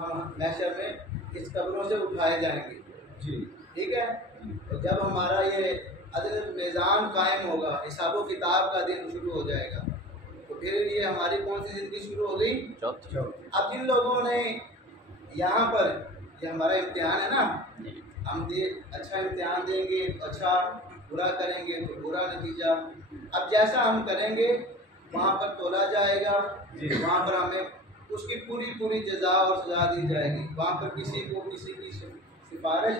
हम महशर में इस कब्रों से उठाए जाएंगे जी, ठीक है। तो जब हमारा ये अदल निज़ाम कायम होगा, हिसाब किताब का दिन शुरू हो जाएगा, तो फिर ये हमारी कौन सी ज़िंदगी शुरू हो गई? चौथी। अब जिन लोगों ने यहाँ पर, ये हमारा इम्तिहान है ना, हम अच्छा इम्तिहान देंगे तो अच्छा, बुरा करेंगे तो बुरा नतीजा। अब जैसा हम करेंगे वहाँ पर तोला जाएगा, वहाँ पर हमें उसकी पूरी पूरी जज़ा और सज़ा दी जाएगी। वहाँ पर किसी को किसी की सिफारिश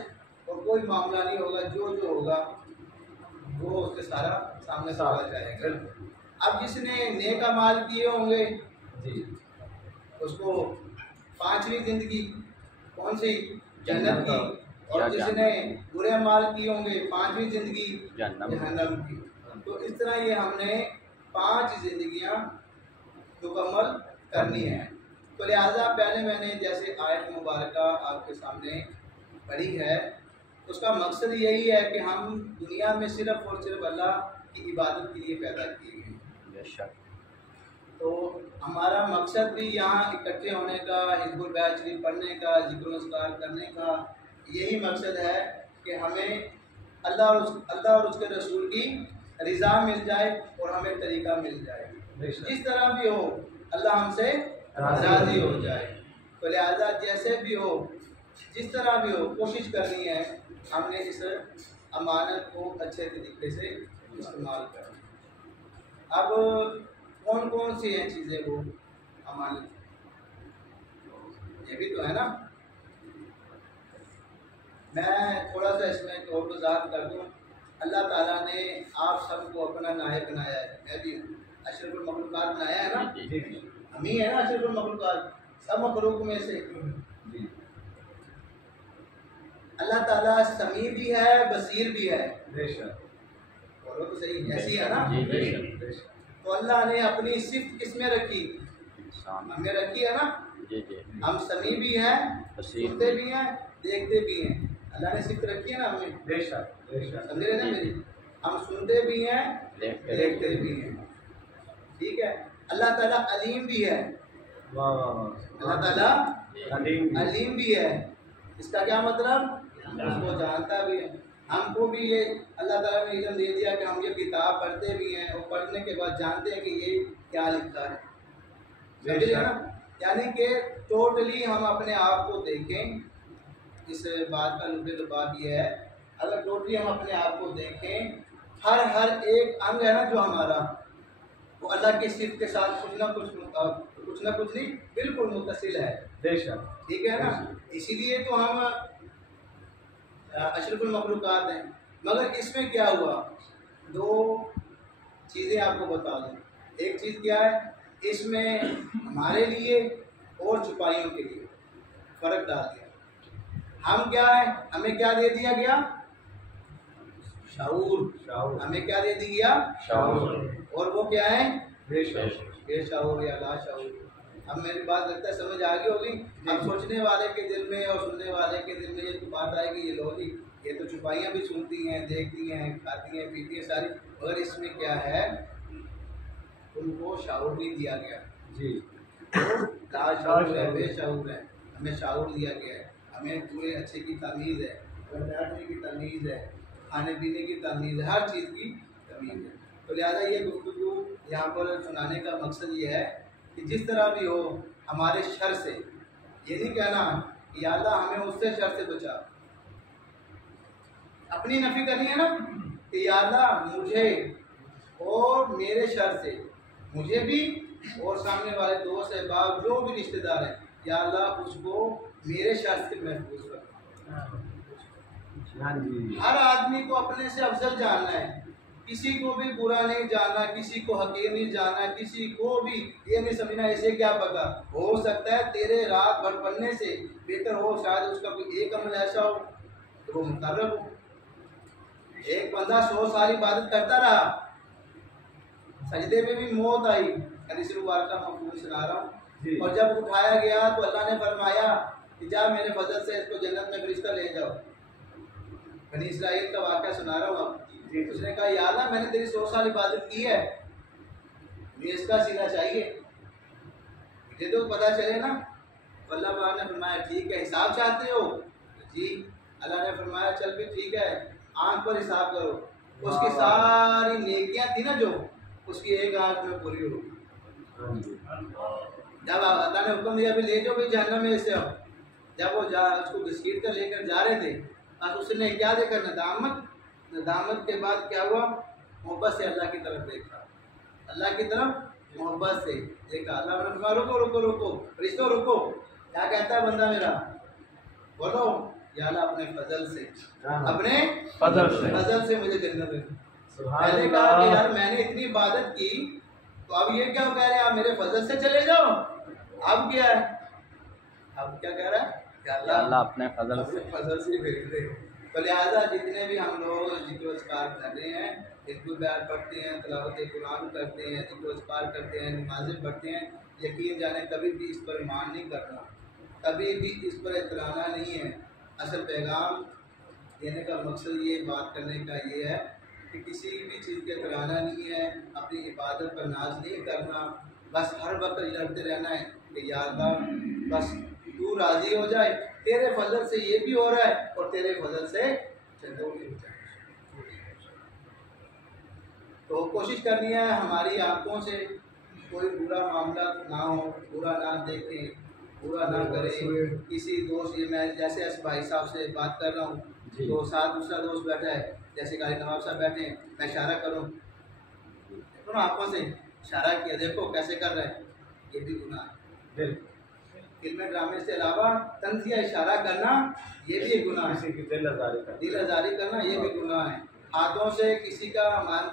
और कोई मामला नहीं होगा, जो जो होगा वो उसके सारा सामने तोला जाएगा। अब जिसने नेक अमाल किए होंगे जी, उसको 5वीं जिंदगी कौन सी? जन्नत की। और जिसने बुरे अमाल किए होंगे 5वीं जिंदगी जहन्नम की। तो इस तरह ये हमने 5 जिंदगियां मुकम्मल करनी है। तो लिहाजा पहले मैंने जैसे आयत मुबारक आपके सामने पढ़ी है, उसका मकसद यही है कि हम दुनिया में सिर्फ और सिर्फ अल्लाह की इबादत के लिए पैदा किए गए। तो हमारा मकसद भी यहाँ इकट्ठे होने का, हिज़्बुल बैत शरीफ पढ़ने का, जिक्र नज़कार करने का यही मकसद है कि हमें अल्लाह और उसके रसूल की रिज़ा मिल जाए और हमें तरीक़ा मिल जाए। जिस तरह भी हो अल्लाह हमसे राज़ी हो जाए। तो लिहाजा जैसे भी हो, जिस तरह भी हो, कोशिश करनी है हमने इस अमानत को अच्छे तरीके से इस्तेमाल करना। अब कौन कौन सी हैं चीज़ें वो अमानत, ये भी तो है ना। मैं थोड़ा सा इसमें और वज़ाहत कर दूँ। अल्लाह ताला ने आप सबको अपना नायब बनाया है, मैं भी अशरफुल मखलूक़ात बनाया है ना, हम ही है ना अशरफुल मखलूक़ात, सब मखलूक़ में से। अल्लाह ताला समी भी है, बसीर भी है, बोलो तो सही, ऐसी है ना। तो अल्लाह ने अपनी सिफ्त किसमें रखी? हमें रखी है ना। हम समी भी हैं, सुनते भी हैं, देखते भी हैं। अल्लाह ने सिफ्त रखी है ना हमें, समझ रहे ना मेरी। हम सुनते भी हैं, देखते भी हैं, ठीक है। अल्लाह ताला अलीम भी है, अल्लाह ताला अलीम भी है। इसका क्या मतलब? उसको जानता भी है। हमको भी ये अल्लाह ताला ने इल्म दे दिया कि हम ये किताब पढ़ते भी हैं और पढ़ने के बाद जानते हैं कि ये क्या लिखा है, समझ रहे ना। यानी कि टोटली हम अपने आप को देखें। इस बात का नुक्ते तो बात यह है, अगर टोटली हम अपने आप को देखें, हर एक अंग है ना जो हमारा, वो अल्लाह की सिफ़त के साथ कुछ ना कुछ नहीं, बिल्कुल मुत्तसिल है, ठीक है ना। इसीलिए तो हम अशरफुल मखलूक़ात हैं। मगर इसमें क्या हुआ, 2 चीज़ें आपको बता दूँ। एक चीज़ क्या है, इसमें हमारे लिए और छुपाइयों के लिए फ़र्क डाल दिया। हम क्या है, हमें क्या दे दिया गया? शाऊर। हमें क्या दे दिया गया? शाऊर। और वो क्या है? बेशाऊर या लाशाऊर। अब मेरी बात लगता है समझ आ गई होगी। अब सोचने वाले के दिल में और सुनने वाले के दिल में ये तो बात आएगी, ये लो जी, ये तो छुपाइयाँ भी सुनती हैं, देखती हैं, खाती हैं, पीती हैं सारी, मगर इसमें क्या है, उनको शाऊर नहीं दिया गया जी। लाशाऊर है, बेशाऊर है। हमें शाऊर दिया गया है, हमें पूरे अच्छे की तमीज़ है, बैठने की तमीज़ है, खाने पीने की तमीज़ है, हर चीज़ की तमीज़ है। तो लिहाजा ये गुफ्तगू यहाँ पर सुनाने का मकसद ये है कि जिस तरह भी हो हमारे शर से, ये नहीं कहना कि या अल्लाह हमें उससे शर से बचा, अपनी नफ़ी करनी है ना कि या अल्लाह मुझे और मेरे शर से, मुझे भी और सामने वाले दोस्त अहबाब जो भी रिश्तेदार हैं, या अल्लाह उसको मेरे शर से महफूज रखना। हर आदमी को अपने से अफजल जानना है, किसी को भी बुरा नहीं जानना, किसी को हकीर नहीं जानना, किसी को भी ये नहीं समझना ऐसे क्या पता, हो सकता है तेरे रात भर पढ़ने से बेहतर हो, शायद उसका कोई एक अमल ऐसा हो तो वो मुकर्रब हो। एक बंदा 100 साल इबादत करता रहा, सजदे में भी मौत आई, हदीस मुबारक का मफहूम सुना रहा हूँ, और जब उठाया गया तो अल्लाह ने फरमाया कि जा मेरे फजल से इसको जन्नत में फरिश्ता ले जाओ। बनी इस्राइल का वाक़या सुना रहा हूँ अब। उसने कहा या अल्लाह मैंने तेरी 100 साल इबादत की है, मुझे इसका सिला चाहिए, मुझे तो पता चले ना। तो अल्लाह पाक ने फरमाया ठीक है, हिसाब चाहते हो? जी। अल्लाह ने फरमाया चल भी ठीक है, आँख पर हिसाब करो। उसकी सारी नेकियां थी ना जो, उसकी एक आँख में पूरी हो। जब अल्लाह ने हुक्म दिया भी ले जाओ भाई जहन्नम में से, हम जब वो उसको घसीट कर लेकर जा रहे थे, बस उसने क्या देखा? नदामत। नदामत के बाद क्या हुआ? मोहब्बत से अल्लाह की तरफ देखा, अल्लाह की तरफ मोहब्बत से देखा। अल्लाह ने फरमाया रुको रुको रुको रिश्तों रुको। क्या कहता है बंदा मेरा? बोलो या अल्लाह अपने फजल से, अपने फजल से मुझे जन्नत दे। पहले कहा कि यार मैंने इतनी इबादत की, तो अब ये क्या कह रहे हैं आप मेरे फजल से चले जाओ? अब क्या है? अब क्या कह रहा है? अल्लाह अपने फजल से भेज दे। तो लिहाजा जितने भी हम लोग जिक्र अस्कार कर रहे हैं, हिज़्बुल बयान पढ़ते हैं, तिलावत कुरान करते हैं, जिक्र अस्कार करते हैं, नमाज़ें पढ़ते हैं, यकीन जाने कभी भी इस पर ईमान नहीं करना, कभी भी इस पर इतराना नहीं है। असल पैगाम देने का मकसद ये बात करने का ये है कि किसी भी चीज़ के इतराना नहीं है, अपनी इबादत पर नाज नहीं करना, बस हर वक्त लड़ते रहना है कि या अल्लाह बस तू राज़ी हो जाए, तेरे फजल से ये भी हो रहा है और तेरे फजल से चंदो भी हो जाए। तो कोशिश करनी है हमारी आंखों से कोई बुरा मामला ना हो, बुरा ना देखें, बुरा ना करें। किसी दोस्त, ये मैं जैसे भाई साहब से बात कर रहा हूँ तो साथ दूसरा दोस्त बैठा है, जैसे गाली नवाब साहब बैठे हैं, मैं इशारा करूँ, देखो ना आंखों से इशारा किया, देखो कैसे कर रहे हैं, ये भी गुनाह है। फिल्म ड्रामे से अलावा तंज़िया इशारा करना ये भी एक गुनाह है। दिल आज़ारी करना ये भी गुनाह है। हाथों से किसी का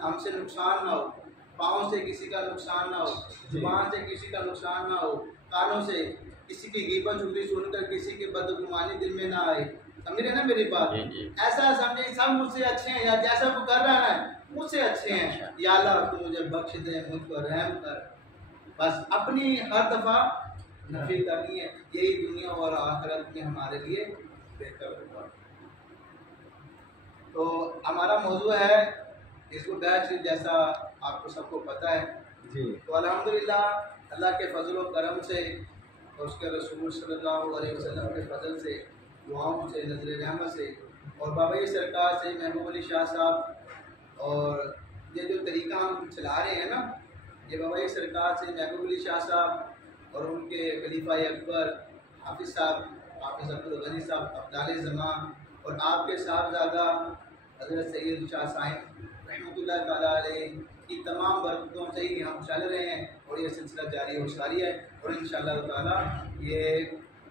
हमसे नुकसान ना हो, पाँव से किसी का नुकसान ना हो, जुबान से किसी का नुकसान ना हो, कानों से किसी की गीबत चुगली सुनकर किसी की बदगुमानी दिल में ना आए। समझ रहे ना मेरी बात? ऐसा समझे सब मुझसे अच्छे हैं, या जैसा वो कर रहा है मुझसे अच्छे हैं, या अल्लाह तू मुझे बख्श दे, मुझ पर रहम कर। बस अपनी हर दफ़ा नफी करनी है, यही दुनिया और आखिरत में हमारे लिए बेहतर होगा। तो हमारा मौजू है हिज़्बुल बैच, जैसा आपको सबको पता है जी। तो अल्हम्दुलिल्लाह अल्लाह के फजल व करम से और उसके रसूल सल्लल्लाहु अलैहि वसल्लम के फजल से, दुआओं से, नज़र रहमत से और बाबा सरकार से, महबूब अली शाह साहब, और ये जो तरीका हम चला रहे हैं ना, ये बाबा सरकार से, महबूब अली शाह साहब और उनके खलीफा अकबर हाफिज़ साहब, हाफिज़ अब्दुल गनी साहब अब्दाल ज़मान, और आपके साहबजादा हज़रत सैयद शाह साहिब रहमतुल्लाह ताला अलैह की तमाम बरकतों से ही हम चल रहे हैं और ये सिलसिला जारी व सारी है, और इंशाअल्लाह ताला ये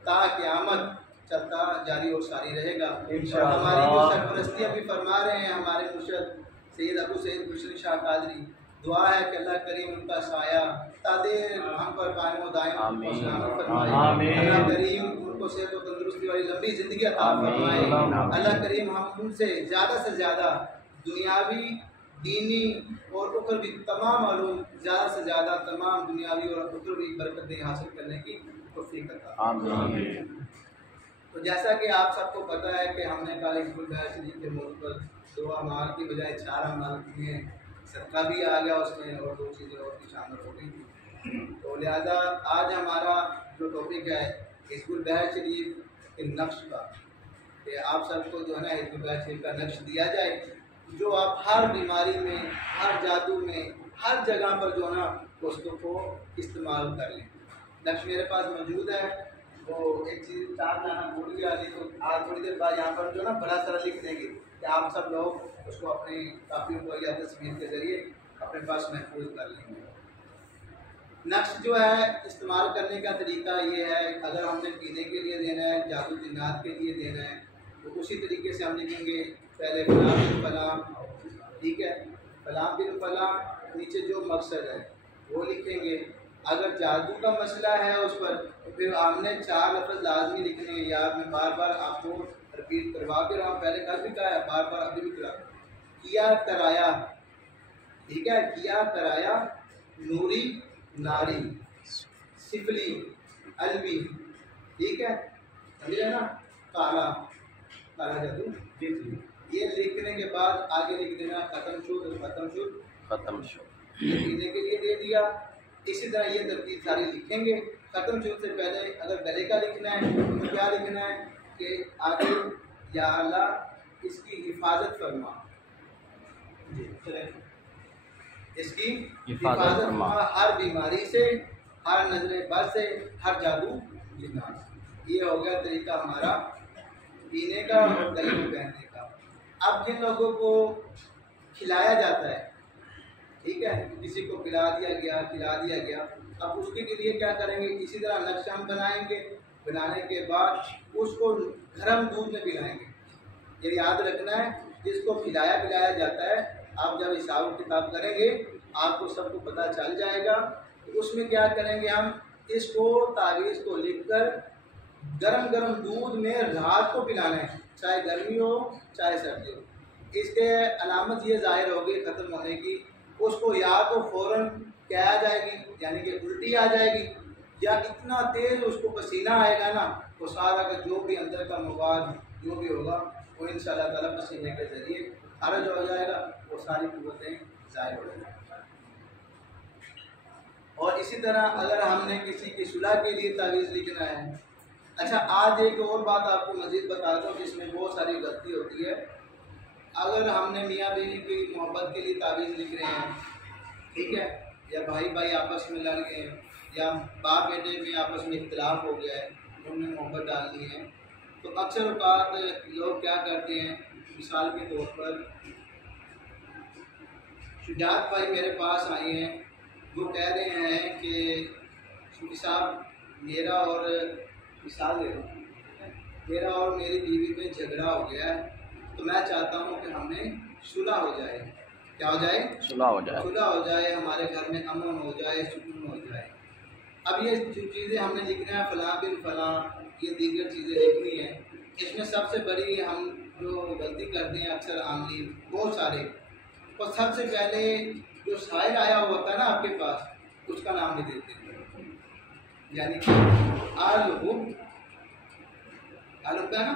ता क़यामत चलता जारी और सारी रहेगा। और हमारी जो सरपरस्ती अभी फरमा रहे हैं हमारे मुर्शद सैयद अबू सईद बुशरी शाह कादरी, दुआ है कि अल्लाह करीम उनका साया तादेर हम पर कायम व दायम फरमाए। अल्लाह करीम उनको सेहत व तंदुरुस्ती वाली लंबी ज़िंदगी अता फरमाए। अल्लाह करीम हम उनसे ज़्यादा से ज़्यादा दुनियावी, दीनी और उखरवी तमाम मालूम, ज़्यादा से ज़्यादा तमाम दुनियावी और उखरवी बरकतें हासिल करने की तौफीक अता फरमाए। तो जैसा कि आप सबको पता है कि हमने कल हिज़्बुल बैच शरीफ के मौजू पर 2 अमाल की बजाय 4 अमाल किए हैं, सदका भी आ गया उसमें और 2 चीज़ें और भी शामिल हो गई थी। तो लिहाजा आज हमारा जो टॉपिक है हिज़्बुल बैच शरीफ के नक्श का, कि आप सबको जो है ना हिज़्बुल बैच शरीफ का नक्श दिया जाए, जो आप हर बीमारी में, हर जादू में, हर जगह पर जो है ना उसको को इस्तेमाल कर लें। नक्श मेरे पास मौजूद है, वो एक चीज़ चार लाना भूल गया, तो आज थोड़ी देर बाद यहाँ पर जो ना बड़ा सारा लिख देंगे कि आप सब लोग उसको अपनी कापियों पर या तस्वीर के ज़रिए अपने पास महफूज कर लेंगे। नक्श जो है इस्तेमाल करने का तरीका ये है, अगर हमने पीने के लिए देना है, जादू जिन्नात के लिए देना है, तो उसी तरीके से हम लिखेंगे पहले फलां बिन फलां, ठीक है, फलां बिन फलां, नीचे जो मकसद है वो लिखेंगे। अगर जादू का मसला है उस पर, तो फिर हमने 4 लफ्ज़ लाजमी लिखने हैं। यार मैं बार बार आपको रिपीट करवा भी रहा हूँ, पहले कल भी कहा है, बार बार अभी भी करा, किया कराया, ठीक है, किया कराया, नूरी नारी, सिफली अलवी, ठीक है, समझे ना, काला काला जादू, ये लिखने के बाद आगे लिख देना खत्म शुद्ध, खत्म शुद्ध, खत्म शुद्ध, ये पीने के लिए दे दिया। इसी तरह ये तरतीब सारी लिखेंगे। ख़त्म शुरू से पहले अगर गले का लिखना है तो क्या लिखना है कि आगे या अल्लाह इसकी हिफाजत फरमा, इसकी हिफाजत फरमा हर बीमारी से, हर नजरे बद से, हर जादू जिन्नात से। ये हो गया तरीका हमारा पीने का और गले में पहनने का। अब जिन लोगों को खिलाया जाता है, ठीक है, किसी को पिला दिया गया, खिला दिया गया, अब उसके लिए क्या करेंगे, इसी तरह नक्शा हम बनाएंगे, बनाने के बाद उसको गर्म दूध में पिलाएंगे। ये याद रखना है, जिसको पिलाया पिलाया जाता है, आप जब हिसाब किताब करेंगे आपको सबको पता चल जाएगा। तो उसमें क्या करेंगे, हम इसको तावीज़ को लिखकर गरम गरम दूध में रात को पिलाना है, चाहे गर्मी हो चाहे सर्दी हो। इसके अलामत ये जाहिर होगी ख़त्म होने की, उसको या तो फ़ौरन क्या आ जाएगी, यानी कि उल्टी आ जाएगी, या इतना तेज़ उसको पसीना आएगा ना, वो सारा का जो भी अंदर का मवाद जो भी होगा वो इंशाअल्लाह ताला पसीने के ज़रिए खारिज हो जाएगा, वो सारी कुव्वतें ज़ाहिर हो जाएंगी। और इसी तरह अगर हमने किसी की सुलह के लिए तावीज़ लिखना है, अच्छा आज एक और बात आपको मज़ीद बता दूँ जिसमें बहुत सारी गलती होती है। अगर हमने मियाँ बीवी की मोहब्बत के लिए तावीज़ लिख रहे हैं, ठीक है, या भाई भाई आपस में लड़ गए हैं, या बाप बेटे में आपस में इख्तिलाफ हो गया है, उन्होंने मोहब्बत डालनी है, तो अक्सर औक़ात लोग क्या करते हैं, मिसाल के तौर पर शुजात भाई मेरे पास आए हैं, वो कह रहे हैं कि सूफी साहब मेरा और मिसाल दे रहा हूँ, मेरा और मेरी बीवी में झगड़ा हो गया है, तो मैं चाहता हूँ कि हमें सुलह हो जाए। क्या हो जाए? सुलह हो जाए। सुलह हो जाए, हमारे घर में अमन हो जाए, सुकून हो जाए। अब ये जो चीज़ें हमने लिखना है फलां बिन फलां, ये दीगर चीज़ें लिखनी है, इसमें सबसे बड़ी हम जो गलती करते हैं अक्सर आमली बहुत सारे, और सबसे पहले जो शायर आया हुआ था ना आपके पास, उसका नाम भी देते हैं, यानी कि आलूब का ना,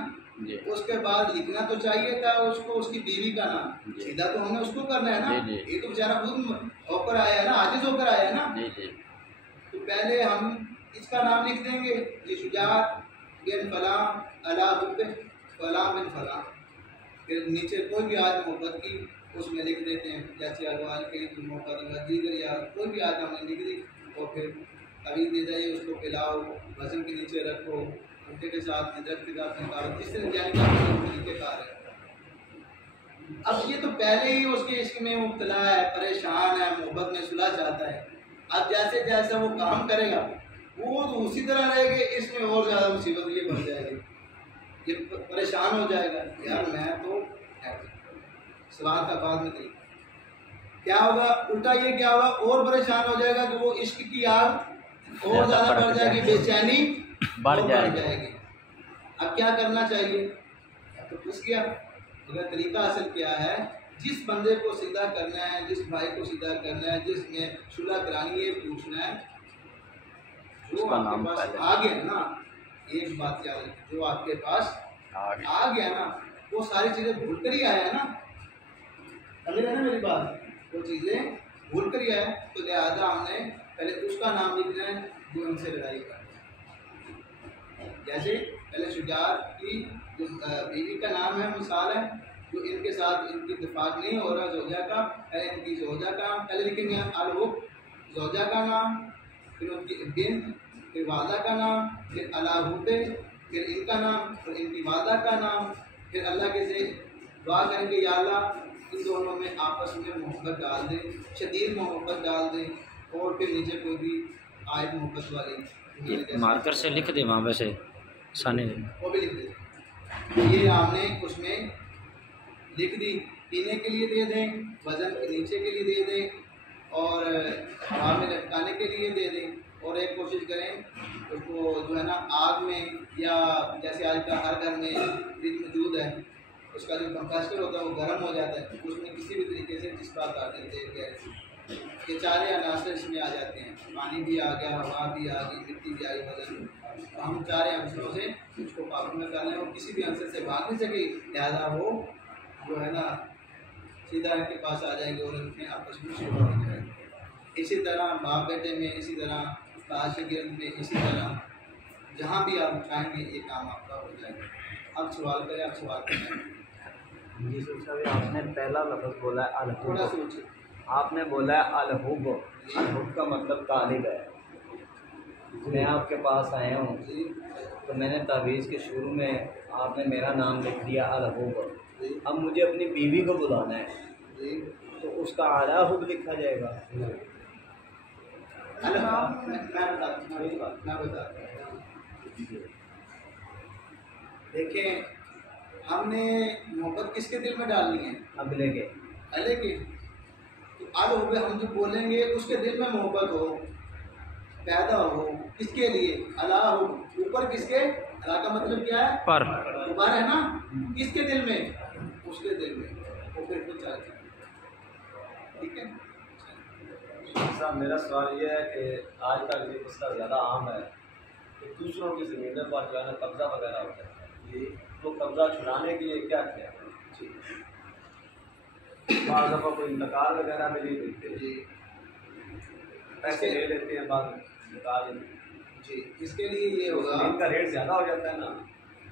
उसके बाद लिखना तो चाहिए था उसको उसकी बीवी का नाम, सीधा तो हमने उसको करना है ना, ये तो बेचारा खुद होकर आया है ना, आजिज होकर आया है ना, तो पहले हम इसका नाम लिख देंगे, ये शुजात बिन फलां अला हुब्ब फलां बिन फलां, फिर नीचे कोई भी आज मोहब्बत की उसमें लिख देते हैं, जैसे अगवाल के मोहब्बत दीगर या कोई भी आज हमने लिख दी, और फिर अभी दे जाइए उसको पिलाओ, वजन के नीचे रखो, उनके के साथ हिजरत के साथ निकालो, जिस तरह जाने का तरीके कार है। अब ये तो पहले ही उसके इश्क में मुब्तला है, परेशान है, मोहब्बत में सुलह चाहता है। अब जैसे जैसे वो काम करेगा वो तो उसी तरह रहेगा, इसमें और ज़्यादा मुसीबत ये बढ़ जाएगी, ये परेशान हो जाएगा, यार मैं तो सवाल का बाद में कहीं क्या होगा, उल्टा ये क्या होगा, और परेशान हो जाएगा कि वो इश्क की आग और ज़्यादा बढ़ जाएगी, बेचैनी बढ़ जाएगी। अब क्या करना चाहिए, तो पूछ गया अगर तरीका असल क्या है, जिस बंदे को सीधा करना है, जिस भाई को सीधा करना है, जिसने सुलह करानी है, पूछना है, जो आपके पास आ गया ना, एक बात याद रखिए, जो आपके पास आ गया ना, वो सारी चीज़ें भूल कर ही आया है ना, समझ रहे ना मेरी बात, वो चीज़ें भूल कर ही आया, तो लिहाजा हमने पहले उसका नाम लिखना है जो इनसे लड़ाई कर, जैसे पहले शुजात की जो बीवी का नाम है, मिसाल है, जो इनके साथ इनकी इत्तेफाक नहीं हो रहा जोजा का, पहले इनकी जोजा का नाम पहले लिखेंगे, अलहुब जोजा का नाम, फिर उनकी बिन, फिर वादा का नाम, फिर अलाहुबे, फिर इनका नाम, फिर इनकी वादा का नाम, फिर अल्लाह के से दुआ करेंगे, या अल्लाह इन दोनों में आपस में मोहब्बत डाल दे, शदीद मोहब्बत डाल दे, और फिर नीचे कोई भी आयत मोहब्बत वाली मार्कर से लिख दे वहाँ पे से साने वो भी लिख दे, ये हमने उसमें लिख दी, पीने के लिए दे दें, वजन के नीचे के लिए दे दें, और हवा में लटकाने के लिए दे दें, और एक कोशिश करें उसको जो है ना आग में, या जैसे आजकल हर घर में फ्रिज मौजूद है, उसका जो कंप्रेसर होता है वो गर्म हो जाता है, उसमें किसी भी तरीके से जिसका कर देते हैं, गैस ये सारे अनासर इसमें आ जाते हैं, पानी भी आ गया, हवा भी आ गई, मिट्टी भी आई, वजन, तो हम सारे अंशों से उसको काबू में कर लें, और किसी भी अंसर से भाग नहीं सके, लिहाजा वो जो है ना सीधा इनके पास आ जाएंगे और इनके आपस में शुरू हो जाएंगे। इसी तरह बाप बेटे में, इसी तरह क्लास के गिर्द में इसी तरह जहाँ भी आप चाहेंगे ये काम आपका हो जाएगा। अब सवाल करें, आप सवाल करें। जी सर, आपने पहला लफ्ज़ बोला है थोड़ा अलहुब, सोचिए। आपने बोला है अलहुब, अलहुब का मतलब तालिब है। मैं आपके पास आया हूँ जी तो मैंने तावीज़ के शुरू में आपने मेरा नाम लिख दिया अलहुब। जी अब मुझे अपनी बीवी को बुलाना है जी तो उसका अलहुब लिखा जाएगा। मैं बताता हूँ। देखें, हमने मोहब्बत किसके दिल में डालनी है? अगले के अले की। तो अब हो गए, हम जो बोलेंगे उसके दिल में मोहब्बत हो, पैदा हो, किसके लिए? अल्लाह हो। ऊपर किसके? अल्लाह का मतलब क्या है? पर ऊपर है ना, किसके दिल में? उसके दिल में। वो फिर तो चल जाए, ठीक है। साहब मेरा सवाल ये है कि आजकल ये मसला ज़्यादा आम है कि दूसरों की ज़मीनों पर जो है ना कब्ज़ा वगैरह हो जाता है। ये तो कब्ज़ा छुड़ाने के लिए क्या किया? बाद दफ़ा कोई नकार वगैरह में नहीं देते जी पैसे ले लेते हैं, बाद निकाल लेते जी, इसके लिए ये होगा, ज़मीन का रेट ज़्यादा हो जाता है ना,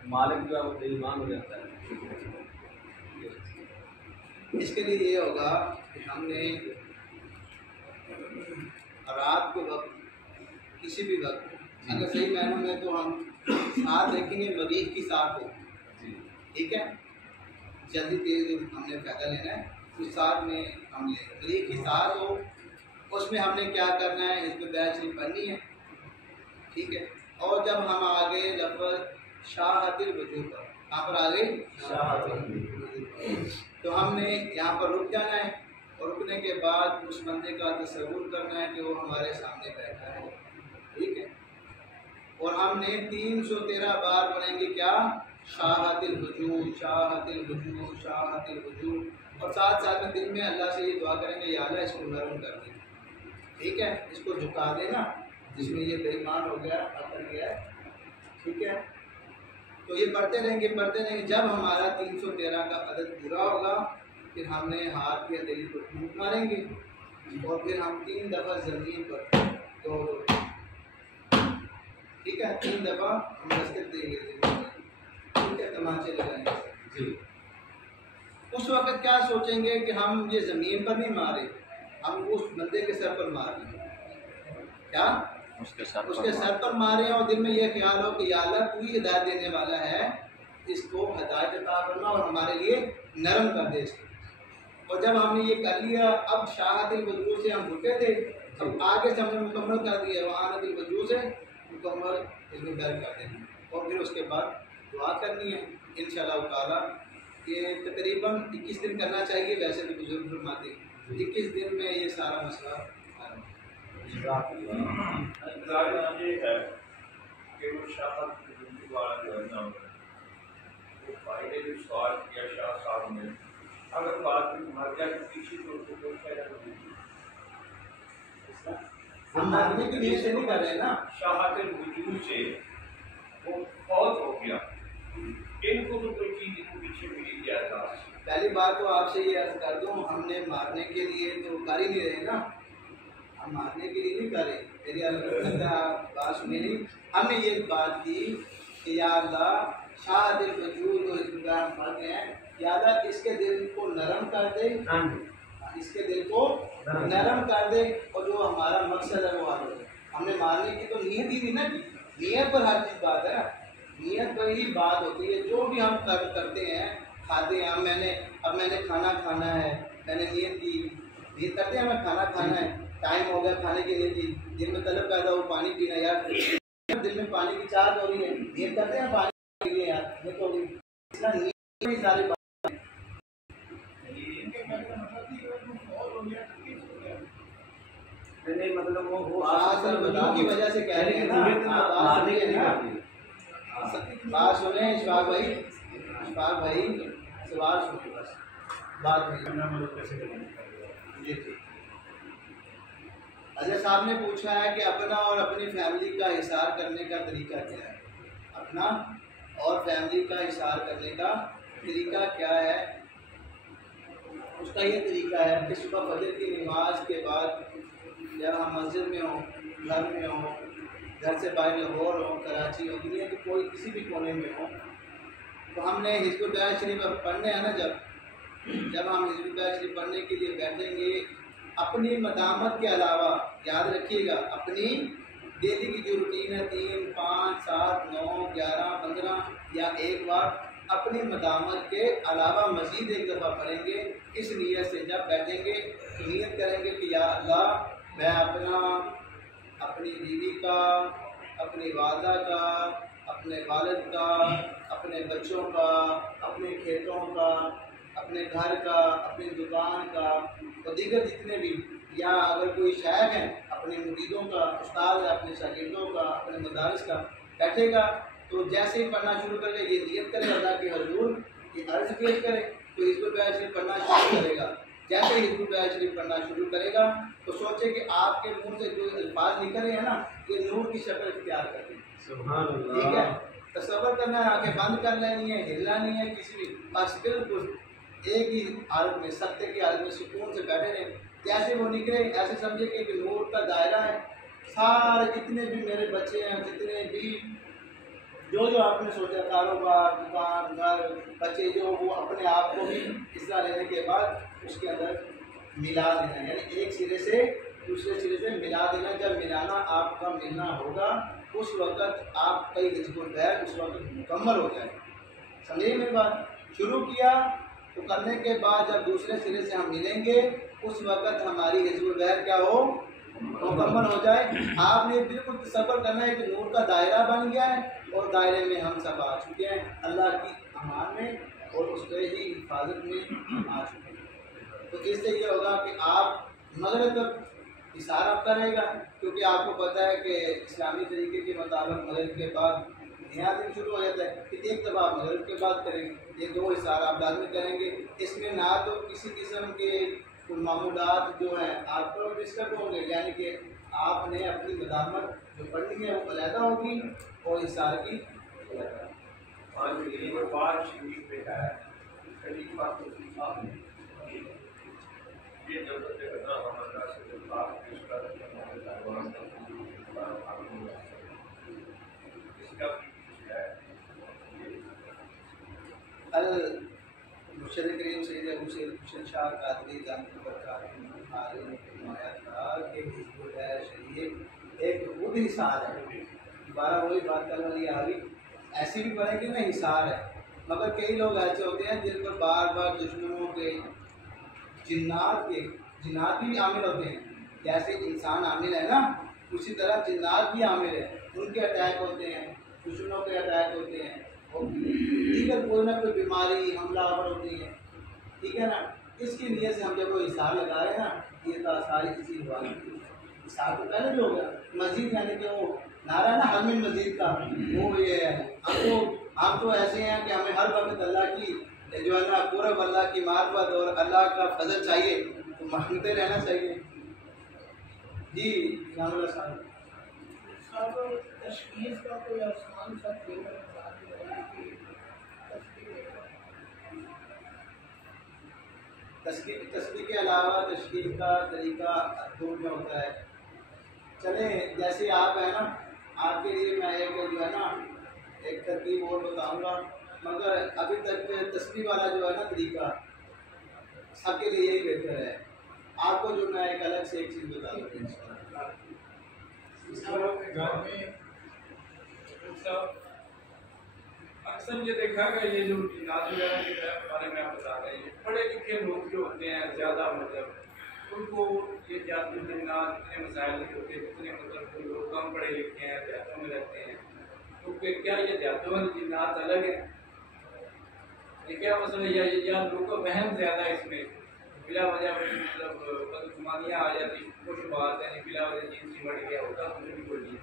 मालिक जो है वो बेईमान हो जाता है। इसके लिए ये होगा कि हमने रात को वक्त किसी भी वक्त अगर सही मायनों में तो हम साथ देखेंगे मरीज की साथ हो, ठीक है। जल्दी तेज हमने फ़ायदा लेना है उस साथ में हम ले मरीज की साथ हो, उसमें हमने क्या करना है, इसमें बैच नहीं पढ़नी है, ठीक है। और जब हम आगे लफ्ज़ शाहतिल वजूद पर, कहाँ पर आ गई? तो हमने यहाँ पर रुक जाना है और रुकने के बाद उस बंदे का तसव्वुर करना है कि वो हमारे सामने बैठा है, ठीक है। और हमने 313 बार बोलेंगे क्या? शाहतिल वजूद, शाहतिल वजूद, शाहतिल वजूद। और साथ साथ में दिल में अल्लाह से ये दुआ करेंगे, या अल्लाह इसको नरम कर दे, ठीक है, इसको झुका देना जिसमें ये बेईमान हो गया, अकड़ गया, ठीक है। तो ये पढ़ते रहेंगे। जब हमारा 313 का अदद पूरा होगा फिर हमने हाथ की हथेली को फूंक मारेंगे और फिर हम 3 दफ़ा ज़मीन पर दो, ठीक है, 3 दफ़ा हम दस्तक देंगे, ठीक है, तमाचे लगाएंगे जी। उस वक़्त क्या सोचेंगे कि हम ये ज़मीन पर नहीं मारे, हम उस बंदे के सर पर मार रहे हैं, क्या? उसके सर पर मारे और दिल में ये ख्याल हो कि या अल्लाह तू ही हिदायत देने वाला है, इसको हिदायत अता करना और हमारे लिए नरम कर दे इसको। और जब हमने ये कर लिया, अब शाहतिल वजूद से हम रुके थे, अब आगे से हमने मुकम्मल कर दिया, वहानतिल वजूद से मुकम्मल इसमें दर्ज कर देना और फिर उसके बाद दुआ करनी है इंशाअल्लाह ताला। ये तकरीबन 21 दिन करना चाहिए, वैसे तो बुजुर्ग फरमाते 21 दिन में ये सारा मसला ये है कि वो शाहत वाला जो है ना वो फायदे जो सवाल किया शाह साहब ने, अगर बात मर गया तो पीछे तो उसको कोई फायदा नहीं, हम मारने के लिए से नहीं कर रहे ना, शाहत वजूद से वो फौत हो गया, इनको तो कोई चीज़ इनको पीछे मिली जाएगा। पहली बात तो आपसे ये अर्ज कर दूँ, हमने मारने के लिए तो कर ही नहीं रहे ना, हम मारने के लिए नहीं कर रहे। मेरी अल्लाह बात सुनी नहीं, हमने ये बात की कि या अल्लाह शाहतिल वजूद और इस्तिग़फ़ार फर्क है, या अल्लाह इसके दिल को नरम कर दे, इसके दिल को नरम कर दे और जो हमारा मकसद है वो हासिल हो। हमने मारने की तो नीयत ही थी ना, नीयत पर हर चीज़ बात है ना, नीयत पर ही बात होती है। जो भी हम करते हैं, खाते हैं, मैंने खाना खाना है, मैंने नीयत करते हैं, हमें खाना खाना है, टाइम हो गया खाने के लिए, दिल में तलब पैदा हो पानी पीना, यार दिल में पानी की चाहत हो रही है, नीयत करते हैं पानी के लिए, यार ये तो नीयत सारी बात नहीं, मतलब वो की वजह से कह रहे हैं ना, बात सुने इशफाक भाई सवाल सुनिए बस, बात नहीं। जी जी, अजय साहब ने पूछा है कि अपना और अपनी फैमिली का हिसार करने का तरीका क्या है। अपना और फैमिली का हिसार करने का तरीका क्या है? उसका ये तरीका है कि सुबह फजर की नमाज के बाद जब हम मस्जिद में हों, घर में हों, घर से बाहर लाहौर हो, कराची हो, दुनिया के कोई किसी भी कोने में हो, तो हमने हिज़्बुल बयान शरीफ पढ़ने हैं ना, जब हम हिज़्बुल बयान शरीफ पढ़ने के लिए बैठेंगे, अपनी मदामत के अलावा याद रखिएगा, अपनी डेली की जो रूटीन है 3, 5, 7, 9, 11, 15 या एक बार अपनी मदामत के अलावा मज़ीद एक दफ़ा पढ़ेंगे। इस नीयत से जब बैठेंगे तो नीयत करेंगे कि या अल्लाह मैं अपनी बीवी का, अपनी वालदा का, अपने वालिद का, अपने बच्चों का, अपने खेतों का, अपने घर का, अपनी दुकान का और दीगर जितने भी, या अगर कोई शायक है अपने मुरीदों का, उस्ताद है अपने शागिर्दों का, अपने मदारिस का, बैठेगा तो जैसे ही पढ़ना शुरू करे ये नियत करे अल्लाह के हजूर ये अर्ज पेश करे तो हिज़्बुल बयान शरीफ पढ़ना शुरू करेगा। जैसे ही हिज़्बुल बयान शरीफ पढ़ना शुरू करेगा तो सोचे कि आपके मुंह से जो अल्फाज निकल रहे हैं ना, ये नूर की शक्ल इख्तियार कर ली। ठीक है, तसव्वुर करना है, आंखें बंद कर लेनी है, हिलना नहीं है किसी भी, बस बिल्कुल एक ही हालत में, सत्य की हालत में सुकून से बैठे रहें। जैसे वो निकले ऐसे समझे कि नूर का दायरा है, सारे जितने भी मेरे बच्चे हैं, जितने भी जो आपने सोचा, कारोबार, दुकान, घर, बच्चे, जो वो अपने आप को भी हिस्सा लेने के बाद उसके अंदर मिला देना, यानी एक सिरे से दूसरे सिरे से मिला देना। जब मिलाना आपका मिलना होगा उस वक़्त आप कई हिज़्बुल बयान उस वक़्त मुकम्मल हो जाए। समझिए मेरी बात, शुरू किया तो करने के बाद जब दूसरे सिरे से हम मिलेंगे उस वक़्त हमारी हिज़्बुल बयान क्या हो, मुकम्मल हो जाए। आपने बिल्कुल तसव्वुर करना है कि नूर का दायरा बन गया है और दायरे में हम सब आ चुके हैं, अल्लाह की अमान में और उसके ही हिफाजत में हम आ चुके हैं। तो इससे ये होगा कि आप मगरिब तक इशारा करेगा, क्योंकि आपको पता है कि इस्लामी तरीके के मुताबिक मगरिब के बाद नया दिन शुरू हो जाता है, कि एक दफ़ा आप मगरिब के बाद करेंगे, ये 2 इशारा आप लाजमी करेंगे। इसमें ना तो किसी किस्म के मामूलात जो है आपको डिस्टर्ब होंगे, यानी कि आपने अपनी मदामत जो पढ़नी है वो अलहदा होगी और इशार की मुर्शिद करीम सैयद अबू सईद हुसैन शाह कादरी जानी बरकात ने फरमाया था कि हिज़्बुल बयान शरीफ एक खुद हिसार है। दोबारा वही बात करने वाली आ गई, ऐसी भी पढ़ेंगे ना हिसार है, मगर कई लोग ऐसे होते हैं जिन पर बार बार दुश्मनों के जिन्नात भी आमिल होते हैं। जैसे इंसान आमिल है ना, उसी तरह जिन्नात भी आमिल है, उनके अटैक होते हैं, दुश्मनों के अटैक होते हैं, दीगर कोई ना कोई बीमारी हमलावर होती है। ठीक है ना, इसकी नीयत से हम जब वो हिसार लगा रहे हैं ना, ये तो सारी इसी हुआ हिसार तो पहले भी हो गया। मस्जिद यानी कि वो नारा ना हमिल मस्जिद का, वो ये है। हम तो ऐसे हैं कि हमें हर वक्त अल्लाह की जो है ना पूरब अल्लाह की मार्फत और अल्लाह का फजल चाहिए, तो मांगते रहना चाहिए। जी तस्बीह के अलावा तशकील का तरीका दूर में होता है। चले जैसे आप है ना, आपके लिए मैं एक जो है ना एक तरकीब और बताऊंगा, मगर अभी तक तस्बीह वाला जो है ना तरीका सबके लिए यही बेहतर है। आपको जो मैं एक अलग से एक चीज़ बता दूँगा। अक्सर ये देखा गया, ये जो जिन्नात वगैरह के बारे में आप बता रहे हैं, पढ़े लिखे लोग जो होते हैं ज़्यादा, मतलब उनको ये जाती जिन्नात इतने मसाइल नहीं होते, जितने मतलब लोग कम पढ़े लिखे हैं, देहातों में रहते हैं, तो फिर क्या ये देहातों वाली जिन्नात अलग है? ये क्या मसला, या लोगों को वहम ज़्यादा है इसमें, बिला वजह मतलब बदगुमानियाँ आ जाती, कुछ बात है बिला वजह जिनसी बढ़ गया होता, मुझे भी बोलिए।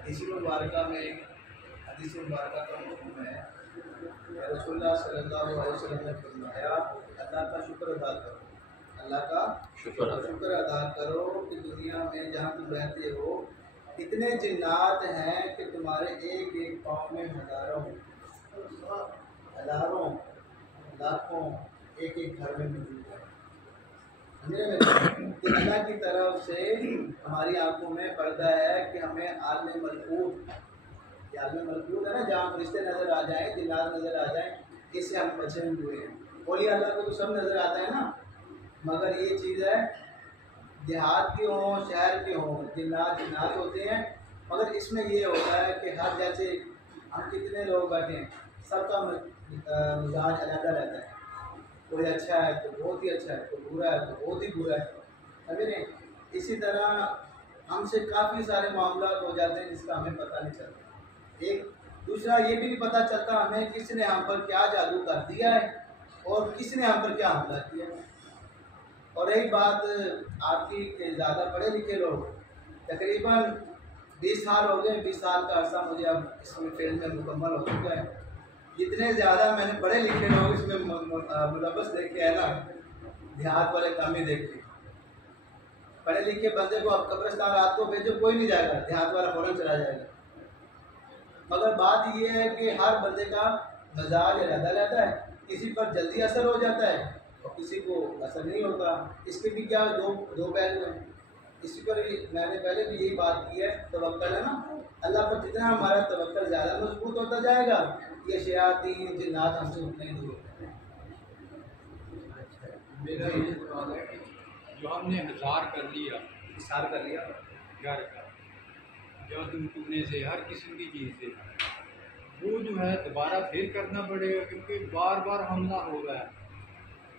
हदीस मुबारका में हदीस मुबारका का हुक्म है, रसूलुल्लाह सल्लल्लाहु अलैहि वसल्लम ने फरमाया अल्लाह का शुक्र अदा करो, अल्लाह का शुक्र अदा करो कि दुनिया में जहाँ तुम रहते हो इतने जिन्नात हैं कि तुम्हारे एक एक पाँव में हज़ारों लाखों एक एक घर में मौजूद है। समझे मेरे? कि अल्लाह की तरफ से हमारी आंखों में पर्दा है कि हमें आलम मलकूत, आलम मलकूत है ना, जहाँ फरिश्ते नज़र आ जाएँ, जिन्नात नज़र आ जाएँ, इससे हम बचे हुए हैं। औलिया अल्लाह को तो सब नज़र आता है ना, मगर ये चीज़ है देहात के हों शहर के हों, जिन्नात होते हैं, मगर इसमें ये होता है कि हर जैसे हम कितने लोग बैठे हैं, सबका मिजाज अलग रहता है। कोई अच्छा है तो बहुत ही अच्छा है, कोई बुरा है तो बहुत ही बुरा है, समझे नहीं? इसी तरह हमसे काफ़ी सारे मामला हो जाते हैं जिसका हमें पता नहीं चलता। एक दूसरा ये भी नहीं पता चलता हमें किसने हम पर क्या जादू कर दिया है और किसने हम पर क्या हमला किया है। और एक बात आपकी कि ज़्यादा पढ़े लिखे लोग, तकरीबन 20 साल हो गए, 20 साल का अर्सा मुझे अब इसमें फील्ड में मुकम्मल हो चुका है। जितने ज़्यादा मैंने पढ़े लिखे लोग इसमें मुलव्वस देखे है ना, देहात वाले कम ही देखे। पढ़े लिखे बंदे को अब कब्रिस्तान रात को भेजो कोई नहीं जाएगा, देहात वाला फ़ौरन चला जाएगा। मगर बात ये है कि हर बंदे का मिजाज रहता रहता है, किसी पर जल्दी असर हो जाता है और किसी को असर नहीं होता। इसके भी क्या दो पहलू हैं। इसी पर मैंने पहले भी यही बात की है, तवक्कल है ना, अल्लाह पर जितना हमारा तवक्कल ज़्यादा मजबूत होता जाएगा, ये शयातीन जिन्नात हमसे उतने ही दूर होते हैं। मेरा ये सवाल है कि जो हमने हजार कर लिया, इशार कर लिया घर का जादू टूटने से, हर किस्म की चीज़ से, वो जो है दोबारा फिर करना पड़ेगा, क्योंकि बार बार हमला हो रहा है।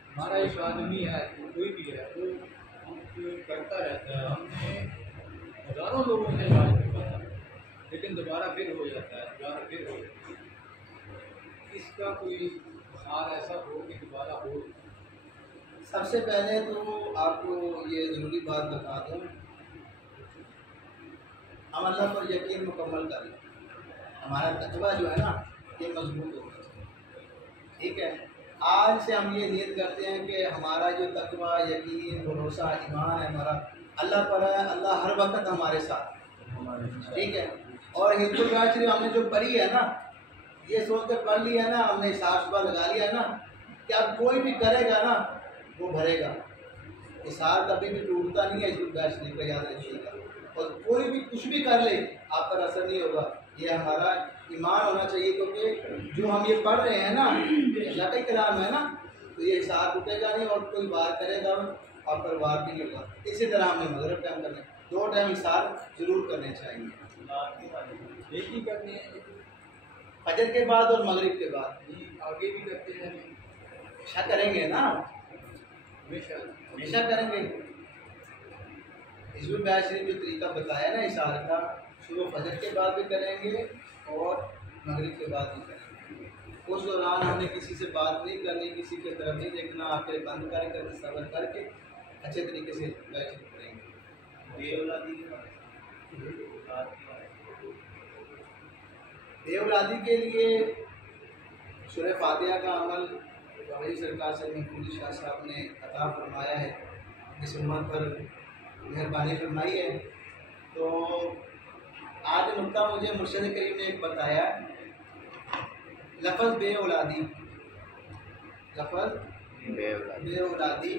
हमारा एक आदमी है, कोई भी है, वो हमको करता रहता है। हमने हज़ारों लोगों से इलाज करवाया, लेकिन दोबारा फिर हो जाता है, दोबारा फिर हो जाता है। इसका कोई सार ऐसा हो कि दोबारा हो। सबसे पहले तो आपको ये ज़रूरी बात बता दूँ, हम अल्लाह पर यकीन मुकम्मल कर लें, हमारा तकवा जो है ना ये मजबूत होना चाहिए। ठीक है, आज से हम ये नियत करते हैं कि हमारा जो तकवा यकीन भरोसा ईमान है हमारा अल्लाह पर है, अल्लाह हर वक्त हमारे साथ। ठीक है, और हिंदू शरीफ हमने जो पढ़ी है ना, ये सोच कर पढ़ लिया ना, हमने हिसाब सुबह लगा लिया ना कि अब कोई भी करेगा ना वो भरेगा। हिसाब कभी भी टूटता नहीं है, हिंदू शरीफ का याद रखिएगा। और कोई भी कुछ भी कर ले आप पर असर नहीं होगा, ये हमारा ईमान होना चाहिए। क्योंकि जो हम ये पढ़ रहे हैं ना, अल्लाह का कलाम है ना, तो ये हिसाब टूटेगा नहीं और कोई वार करेगा आप पर वार भी नहीं होगा। इसी तरह हमने मगरिब टाइम करना, 2 टाइम हिसाब जरूर करने चाहिए, एक ही करने हैं, फजर के बाद और मगरिब के बाद। आगे भी करते हैं, हमेशा करेंगे ना, हमेशा हमेशा करेंगे। हिज़्बुल बैत शरीफ जो तरीका बताया ना इशार का, शुरू फजर के बाद भी करेंगे और मगरिब के बाद भी करेंगे। उस दौरान हमने किसी से बात नहीं करनी, किसी की तरफ नहीं देखना, आंखें बंद करके सब्र करके अच्छे तरीके से बैठ करेंगे। बेऔलादी के लिए सूरह फातिहा का अमल वही सरकार से महमूद शाह साहब ने अता फरमाया है, इस उम्मत पर मेहरबानी फरमाई है। तो आज नुक्ता मुझे मुर्शिद करीम ने एक बताया, लफ्ज़ बेऔलादी, लफ्ज़ बेऔलादी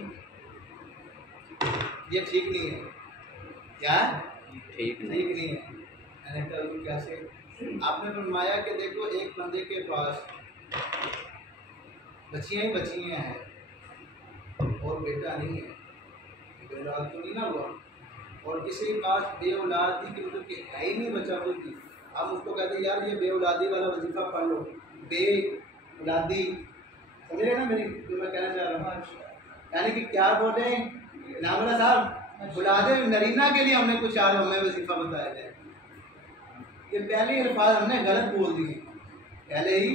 ये ठीक नहीं है। क्या ठीक नहीं है? मैंने कहा तो कैसे? आपने फरमाया कि देखो एक बंदे के पास बच्चियाँ ही बच्चियाँ हैं और बेटा नहीं है, बेऔलाद तो नहीं ना हुआ, और किसी के पास बेऔलादी की मतलब कि है ही नहीं बच्चा कोई भी, आप उसको कहते यार ये बेऔलादी वाला वजीफा पढ़ लो, बेऔलादी, समझ रहे ना मेरी जो मैं कहना चाह रहा हूँ? यानी कि क्या बोले नामरा साहब, औलादे नरीना के लिए हमने कुछ 4 हमें वजीफा बताया जाए। ये पहले ही अल्फाज हमने गलत बोल दिए, पहले ही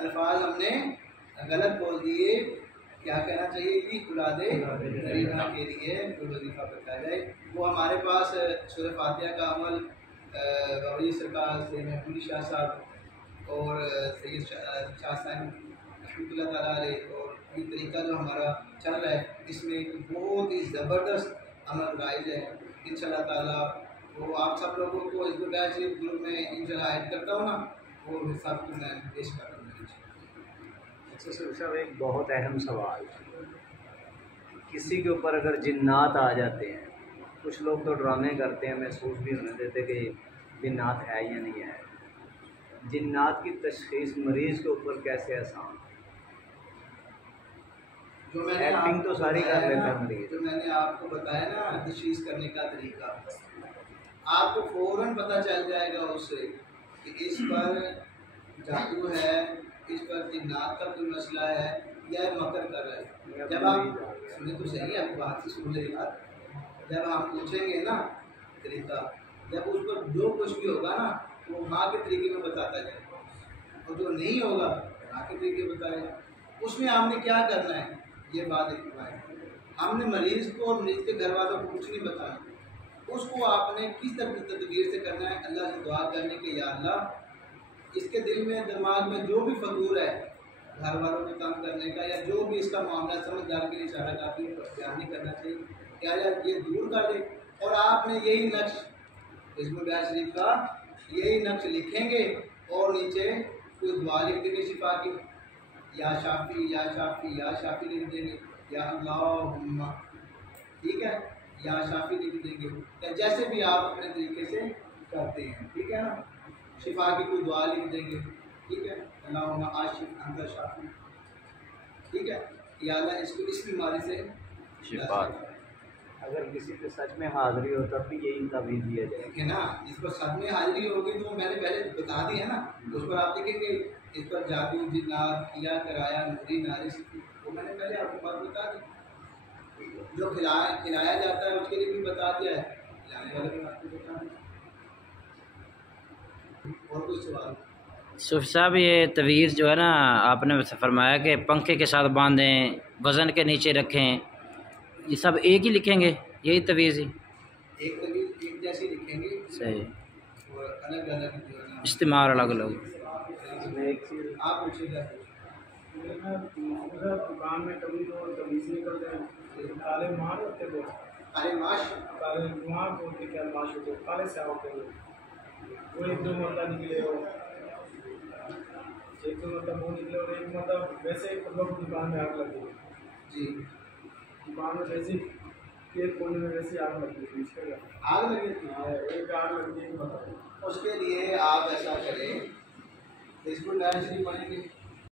अल्फाज हमने गलत बोल दिए। क्या कहना चाहिए कि औलादे नरीना के लिए कोई वजीफा बताया जाए। वो हमारे पास सूरह फातिहा का अमल बाबा सरकार से महमूद शाह साहब और सैयद शाह साहब रहमतुल्लाह ताला अलैह, और ये तरीका जो हमारा चल रहा है इसमें बहुत ही ज़बरदस्त अमल राइज है। इंशाल्लाह ताला वो आप सब लोगों को हिज़्बुल बैत शरीफ ग्रुप में इंशाल्लाह ऐड करता हूँ ना, वो हिसाब को मैं पेश कर रहा हूँ। अच्छा साहब, एक बहुत अहम सवाल, किसी के ऊपर अगर जिन्नात आ जाते हैं, कुछ लोग तो ड्रामे करते हैं, महसूस भी होने देते कि जिन्नात है या नहीं है। जिन्नात की तशख़ीस मरीज़ के ऊपर कैसे आसान? जो मैंने एक्टिंग तो सारी कर लेता है मरीज़। जो मैंने आपको बताया ना तशख़ीस करने का तरीका, आपको फ़ौरन पता चल जाएगा उससे कि इस पर जादू है, इस पर जिन्नात का कोई मसला है या मकर कर रहा है। जब आप सुने तो सही, आप बात से सुन ले यार। जब हम पूछेंगे ना तरीका, जब उस पर जो कुछ भी होगा ना वो माँ के तरीके में बताता जाएगा, और जो नहीं होगा माँ के तरीके बताएगा। उसमें हमने क्या करना है, ये बात एक है, हमने मरीज़ को और मरीज़ के घर वालों को कुछ नहीं बताना। उसको आपने किस तरह की तदबीर से करना है, अल्लाह से दुआ करने के या अल्लाह इसके दिल में दिमाग में जो भी फतूर है घर वालों को तंग करने का या जो भी इसका मामला, समझदार के लिए इशारा काफ़ी ध्यान नहीं करना चाहिए, क्या यार ये दूर कर दे। और आपने यही नक्श इस्मुल बयान शरीफ का यही नक्श लिखेंगे और नीचे कोई दुआ लिख देंगे शिफा की, या शाफी या शाफी या शाफी लिख देंगे, या अल्लाहुम्मा, ठीक है, या शाफी लिख देंगे, या जैसे भी आप अपने तरीके से करते हैं, ठीक है ना। शिफा की कोई दुआ लिख देंगे, ठीक है, अल्लाहुम्मा आशिफ अंता शाफी, ठीक है, या अल्लाह इसको इस बीमारी से शिफा। अगर किसी पे सच में हाज़िरी हो तब भी यही तवीज़ दिया जाए, है ना। जिस पर सच में हाजिरी होगी तो मैंने पहले बता दी है ना, उस पर आप देखेंगे इस पर जादू जिन्नात किया कराया नूरी नारिश, वो मैंने पहले आपको बात बता दी। जो खिलाया जाता है उसके लिए भी बता दिया है, खिलाने वाले भी आपको बता दिया। और कोई सवाल? सूफी साहब, ये तवीज़ जो है ना, आपने फरमाया कि पंखे के साथ बांधें, वज़न के नीचे रखें, ये सब एक ही लिखेंगे, यही तवीज़ ही? एक तवीज़ एक जैसी लिखेंगे, सही, और अलग अलग जो है ना इस्तेमाल अलग अलग। एक चीज़ आप पूछिएगा। दुकान में कभी तो तमीज़ नहीं करते हैं, काले मार होते हैं, अरे माश काले मार बोलते क्या माश होते, काले से होते हैं, वो एक दो मरता निकले हो, एक दो मतलब वो निकले और एक मतलब वैसे ही मतलब दुकान में आग लगी जी, दुकान में जैसे एक कोने में वैसे आग लगी थी, आग लगी थी। एक आग लगी थी, मतलब उसके लिए आप ऐसा करें, इसको नया शरीफ पढ़ेंगे,